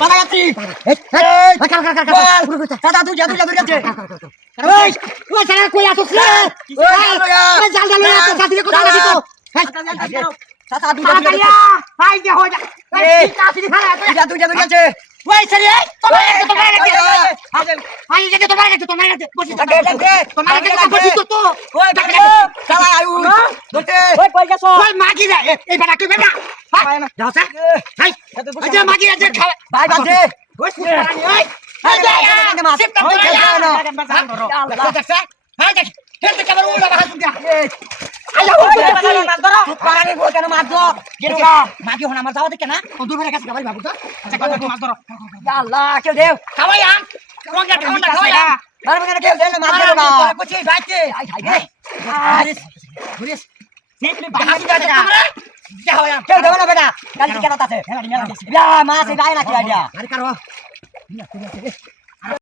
বাবা যাচ্ছি দাদা তুই যা যাচ্ছে ওই ওই সারা কই আসছ রে ওই জাল জাল এত সাথে কথা লাগি তো চাচা দুই যা হাই যে হই যা এই কাছে খায় তুই যা যাচ্ছে ওই সারি তোমার কাছে বসি তোমার কাছে বসি তো ওই চালা আয়ু ধরতে ওই কই গেছো ওই মাগি যা এই বেটা তুই বেটা যাও স্যার হাই আচ্ছা মাগি আছে ভাই বাজে ওই সুরানি ওই এই যা সিপ তো না আল্লাহ দেখছ হাই দেখ হেলতে কেবল উড়া বাহাস দিয়া আয়া ওই মাছ ধরো পানি বল কেন মাছ ধর গেরুগা মাগি হন আমার যাও দেখে না ও দূর কাছে গাবাই বাবু তো আচ্ছা কত মাছ ধরো আল্লাহ কেউ দেও খাওয়াই আম কোনটা খাওয়াই আর মনে কেউ দেন মাছ ধরো না কইছি বাইতে আই হাই রে আরিস ঘুরিস সিপ নি বাহাস দিয়া তোমরা খাওয়াই আম কেউ দেব না বেটা কাল কি কেন তাছে ইয়া মাছ এই গায় না কি আইডিয়া আরে কারো